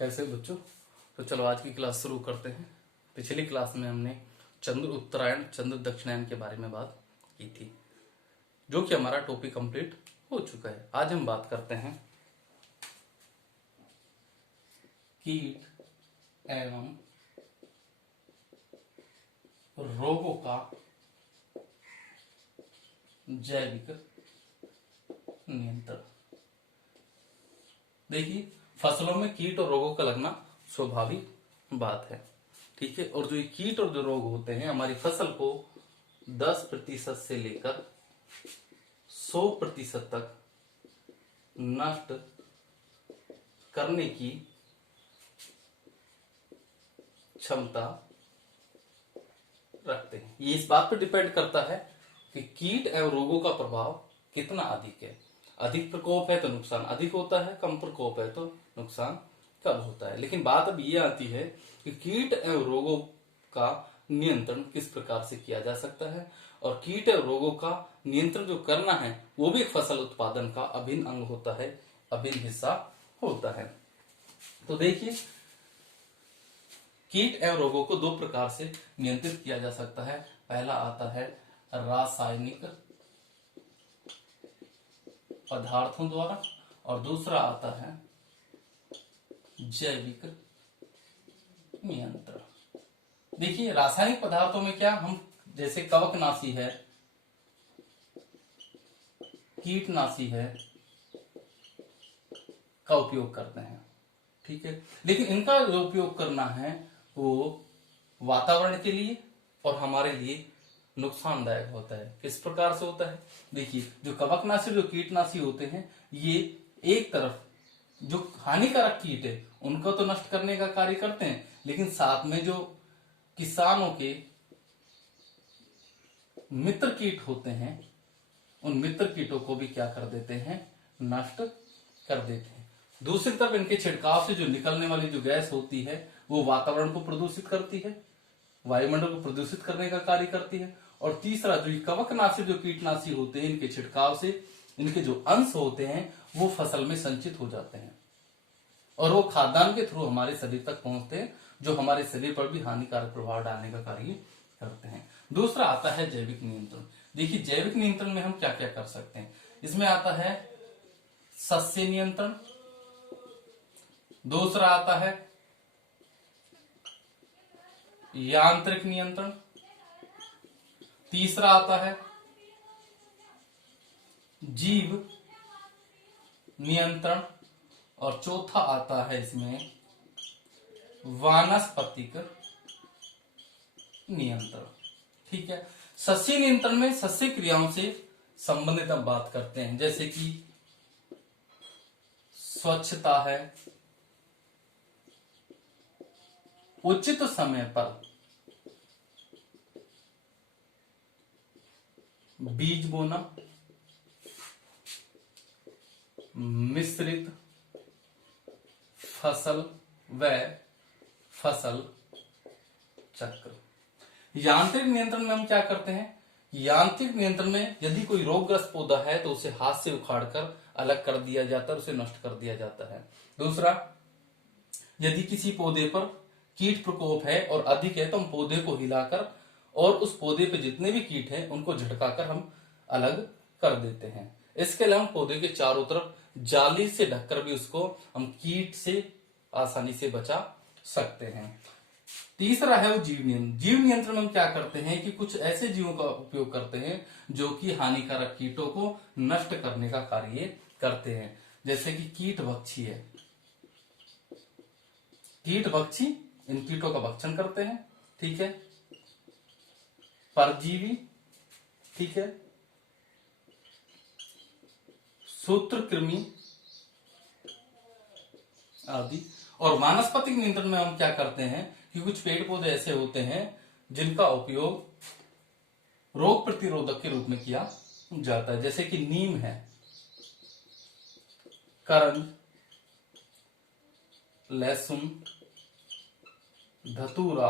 कैसे बच्चों। तो चलो आज की क्लास शुरू करते हैं। पिछली क्लास में हमने चंद्र उत्तरायण चंद्र दक्षिणायन के बारे में बात की थी, जो कि हमारा टॉपिक कंप्लीट हो चुका है। आज हम बात करते हैं कीट एवं रोगों का जैविक नियंत्रण। देखिए, फसलों में कीट और रोगों का लगना स्वाभाविक बात है, ठीक है। और जो ये कीट और जो रोग होते हैं हमारी फसल को 10% से लेकर 100% तक नष्ट करने की क्षमता रखते हैं। ये इस बात पर डिपेंड करता है कि कीट एवं रोगों का प्रभाव कितना अधिक है। अधिक प्रकोप है तो नुकसान अधिक होता है, कम प्रकोप है तो नुकसान कम होता है। लेकिन बात अब ये आती है कि कीट एवं रोगों का नियंत्रण किस प्रकार से किया जा सकता है, और कीट एवं रोगों का नियंत्रण जो करना है वो भी एक फसल उत्पादन का अभिन्न अंग होता है, अभिन्न हिस्सा होता है। तो देखिए, कीट एवं रोगों को दो प्रकार से नियंत्रित किया जा सकता है। पहला आता है रासायनिक पदार्थों द्वारा, और दूसरा आता है जैविक नियंत्रण। देखिए, रासायनिक पदार्थों में क्या, हम जैसे कवकनाशी है, कीटनाशी है का उपयोग करते हैं, ठीक है। लेकिन इनका जो उपयोग करना है वो वातावरण के लिए और हमारे लिए नुकसानदायक होता है। किस प्रकार से होता है, देखिए, जो कवकनाशी जो कीटनाशी होते हैं ये एक तरफ जो हानिकारक कीट है उनको तो नष्ट करने का कार्य करते हैं, लेकिन साथ में जो किसानों के मित्र कीट होते हैं उन मित्र कीटों को भी क्या कर देते हैं, नष्ट कर देते हैं। दूसरी तरफ इनके छिड़काव से जो निकलने वाली जो गैस होती है वो वातावरण को प्रदूषित करती है, वायुमंडल को प्रदूषित करने का कार्य करती है। और तीसरा, जो कवकनाशी जो कीटनाशी होते हैं इनके छिड़काव से इनके जो अंश होते हैं वो फसल में संचित हो जाते हैं और वो खाद्यान्न के थ्रू हमारे शरीर तक पहुंचते हैं, जो हमारे शरीर पर भी हानिकारक प्रभाव डालने का कार्य करते हैं। दूसरा आता है जैविक नियंत्रण। देखिए, जैविक नियंत्रण में हम क्या क्या कर सकते हैं, इसमें आता है सस्य नियंत्रण, दूसरा आता है यांत्रिक नियंत्रण, तीसरा आता है जीव नियंत्रण, और चौथा आता है इसमें वानस्पतिक नियंत्रण, ठीक है। सस्य नियंत्रण में सस्य क्रियाओं से संबंधित हम बात करते हैं, जैसे कि स्वच्छता है, उचित समय पर बीज बोना, मिश्रित फसल व फसल चक्र। यांत्रिक नियंत्रण में हम क्या करते हैं, यांत्रिक नियंत्रण में यदि कोई रोगग्रस्त पौधा है तो उसे हाथ से उखाड़कर अलग कर दिया जाता है, उसे नष्ट कर दिया जाता है। दूसरा, यदि किसी पौधे पर कीट प्रकोप है और अधिक है तो हम पौधे को हिलाकर और उस पौधे पे जितने भी कीट हैं उनको झटकाकर हम अलग कर देते हैं। इसके अलावा हम पौधे के चारों तरफ जाली से ढककर भी उसको हम कीट से आसानी से बचा सकते हैं। तीसरा है वो जीव नियंत्रण। जीव नियंत्रण में हम क्या करते हैं कि कुछ ऐसे जीवों का उपयोग करते हैं जो कि हानिकारक कीटों को नष्ट करने का कार्य करते हैं, जैसे कि कीट भक्षी है, कीट भक्षी इन कीटों का भक्षण करते हैं, ठीक है। परजीवी, ठीक है, सूत्रकृमि आदि। और वानस्पतिक नियंत्रण में हम क्या करते हैं कि कुछ पेड़ पौधे ऐसे होते हैं जिनका उपयोग रोग प्रतिरोधक के रूप में किया जाता है, जैसे कि नीम है, करंज, लहसुन, धतूरा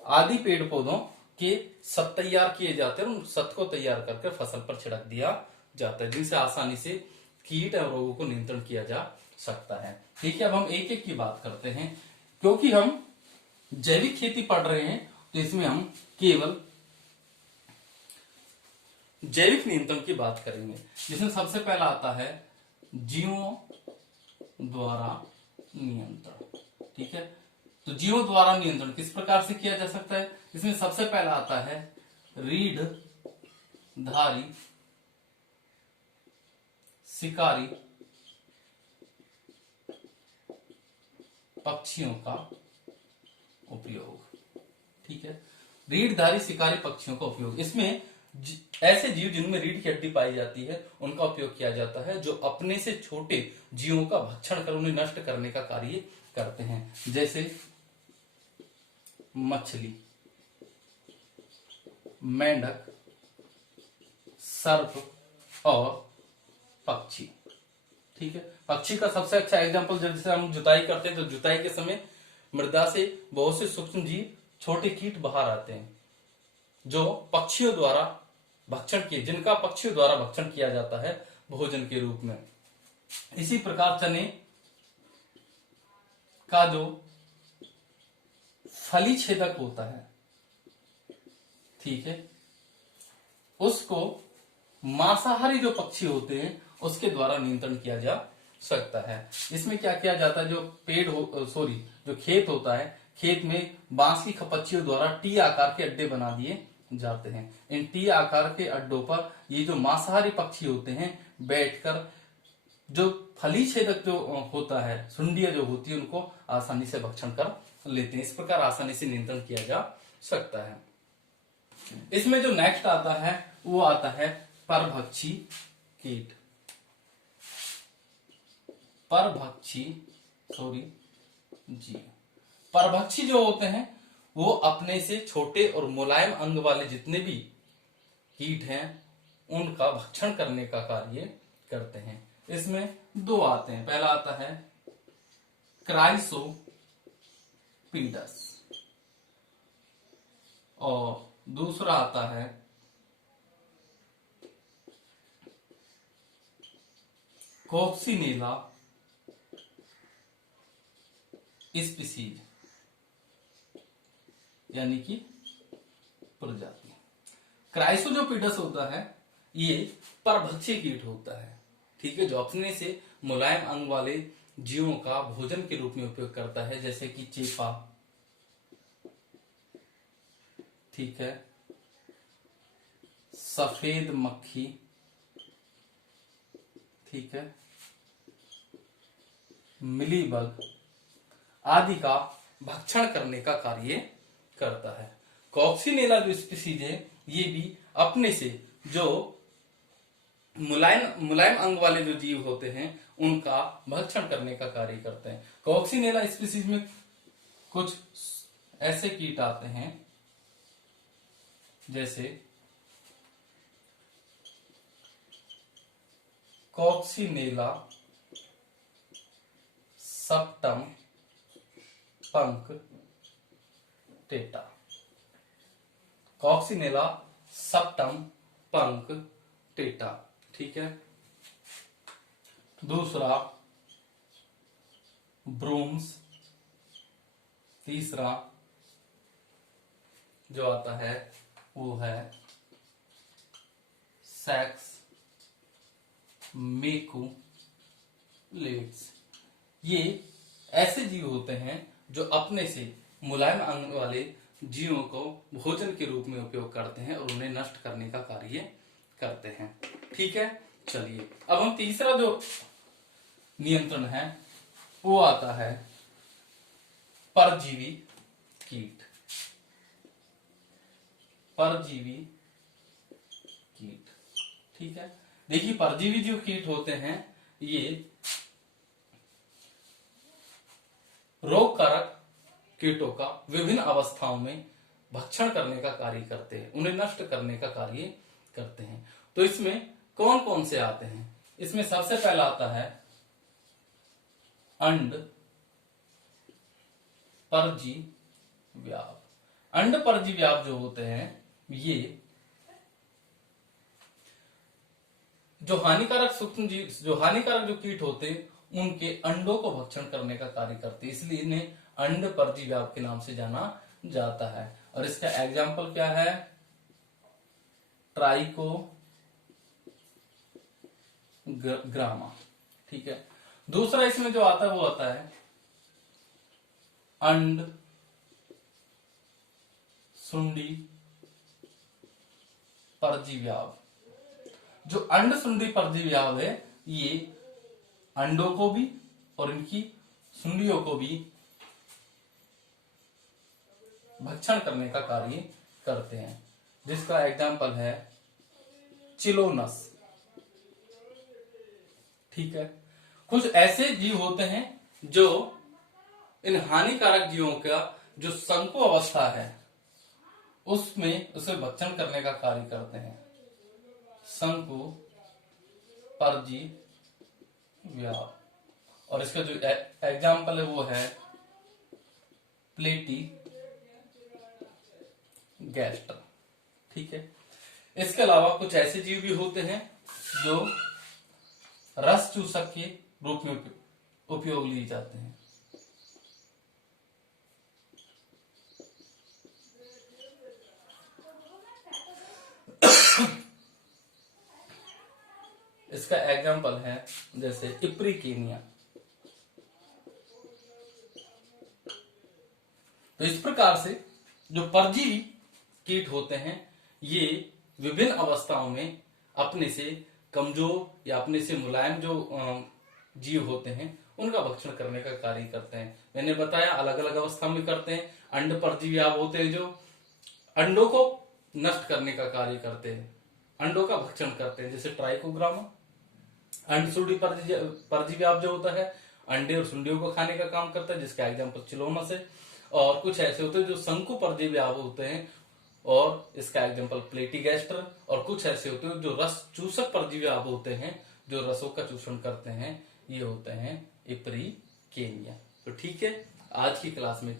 आदि पेड़ पौधों के सत तैयार किए जाते हैं और उन सत को तैयार करके फसल पर छिड़क दिया जाता है, जिनसे आसानी से कीट और रोगों को नियंत्रण किया जा सकता है। ठीक है, अब हम एक एक की बात करते हैं। क्योंकि हम जैविक खेती पढ़ रहे हैं तो इसमें हम केवल जैविक नियंत्रण की बात करेंगे, जिसमें सबसे पहला आता है जीवों द्वारा नियंत्रण। ठीक है, तो जीवों द्वारा नियंत्रण किस प्रकार से किया जा सकता है? इसमें सबसे पहला आता है रीढ़ धारी शिकारी पक्षियों का उपयोग। ठीक है, रीढ़धारी शिकारी पक्षियों का उपयोग, इसमें ऐसे जीव जिनमें रीढ़ की हड्डी पाई जाती है उनका उपयोग किया जाता है, जो अपने से छोटे जीवों का भक्षण कर उन्हें नष्ट करने का कार्य करते हैं, जैसे मछली, मेंढक, सर्प और पक्षी। ठीक है, पक्षी का सबसे अच्छा एग्जांपल जैसे हम जुताई करते हैं तो जुताई के समय मृदा से बहुत से सूक्ष्म जीव, छोटे कीट बाहर आते हैं जो पक्षियों द्वारा भक्षण किए, जिनका पक्षियों द्वारा भक्षण किया जाता है भोजन के रूप में। इसी प्रकार चने का जो फली छेदक होता है, ठीक है, उसको मांसाहारी जो पक्षी होते हैं उसके द्वारा नियंत्रण किया जा सकता है। इसमें क्या किया जाता है, जो पेड़ जो खेत होता है, खेत में बांस की खपच्चियों द्वारा टी आकार के अड्डे बना दिए जाते हैं। इन टी आकार के अड्डों पर ये जो मांसाहारी पक्षी होते हैं बैठकर जो फली छेदक जो होता है, सुंडियां जो होती है, उनको आसानी से भक्षण कर लेते हैं। इस प्रकार आसानी से नियंत्रण किया जा सकता है। इसमें जो नेक्स्ट आता है वो आता है परभक्षी कीट। परभक्षी जो होते हैं वो अपने से छोटे और मुलायम अंग वाले जितने भी कीट हैं उनका भक्षण करने का कार्य करते हैं। इसमें दो आते हैं, पहला आता है क्राइसोपीडस और दूसरा आता है कॉक्सिनेला स्पीसीज, यानी कि प्रजाति। क्राइसो जो पीडस होता है ये परभक्षी कीट होता है, ठीक है, जो अपने से मुलायम अंग वाले जीवों का भोजन के रूप में उपयोग करता है, जैसे कि चेपा, ठीक है, सफेद मक्खी, ठीक है, मिलीबग आदि का भक्षण करने का कार्य करता है। कॉक्सिनेला जो स्पीसीज है ये भी अपने से जो मुलायम अंग वाले जो जीव होते हैं उनका भक्षण करने का कार्य करते हैं। कॉक्सिनेला स्पीसीज में कुछ ऐसे कीट आते हैं जैसे कॉक्सिनेला सप्टम पंक्टेटा, कॉक्सिनेला सप्टम पंक्टेटा, ठीक है। दूसरा ब्रूम्स, तीसरा जो आता है वो है सेक्स मेकुलेट्स। ये ऐसे जीव होते हैं जो अपने से मुलायम अंग वाले जीवों को भोजन के रूप में उपयोग करते हैं और उन्हें नष्ट करने का कार्य करते हैं। ठीक है, चलिए अब हम तीसरा जो नियंत्रण है वो आता है परजीवी कीट। परजीवी कीट, ठीक है। देखिए परजीवी जो कीट होते हैं ये रोग कारक कीटों का विभिन्न अवस्थाओं में भक्षण करने का कार्य करते हैं, उन्हें नष्ट करने का कार्य करते हैं। तो इसमें कौन कौन से आते हैं? इसमें सबसे पहला आता है अंड परजीव्याप। अंड परजीव्याप जो होते हैं ये जो हानिकारक सूक्ष्म जीव, जो हानिकारक जो कीट होते हैं उनके अंडों को भक्षण करने का कार्य करती है, इसलिए इन्हें अंड परजीव्याप के नाम से जाना जाता है। और इसका एग्जाम्पल क्या है? ट्राइको ग्रामा। ठीक है। दूसरा इसमें जो आता है वो आता है अंड सुंडी परजीव्याव। जो अंड सुंडी परजीव्याव है ये अंडों को भी और इनकी सुंडियों को भी भक्षण करने का कार्य करते हैं, जिसका एग्जाम्पल है चिलोनस। ठीक है। कुछ ऐसे जीव होते हैं जो इन हानिकारक जीवों का जो शंकु अवस्था है उसमें उसे भक्षण करने का कार्य करते हैं। शंकु परजीव्याव। और इसका जो एग्जाम्पल है वो है प्लेटी गैस्टर। ठीक है। इसके अलावा कुछ ऐसे जीव भी होते हैं जो रस चूसक के रूप में उपयोग लिए जाते हैं। इसका एग्जाम्पल है जैसे इप्रिकेनिया। तो इस प्रकार से जो परजीवी कीट होते हैं ये विभिन्न अवस्थाओं में अपने से कमजोर या अपने से मुलायम जो जीव होते हैं उनका भक्षण करने का कार्य करते हैं। मैंने बताया अलग अलग अवस्था में करते हैं। अंड परजीव्याव होते हैं जो अंडों को नष्ट करने का कार्य करते हैं, अंडों का भक्षण करते हैं, जैसे ट्राइकोग्रामा। अंड सुंडी परजीव्याव जो होता है अंडे और सुंडियों को खाने का काम करता है, जिसका एग्जाम्पल चिलोनस है। और कुछ ऐसे होते हैं जो शंकु परजीव्याव होते हैं और इसका एग्जाम्पल प्लेटीगैस्टर। और कुछ ऐसे होते हैं जो रस चूसक परजीव्याव होते हैं जो रसों का चूषण करते हैं, ये होते हैं इप्रिकेनिया। तो ठीक है, आज की क्लास में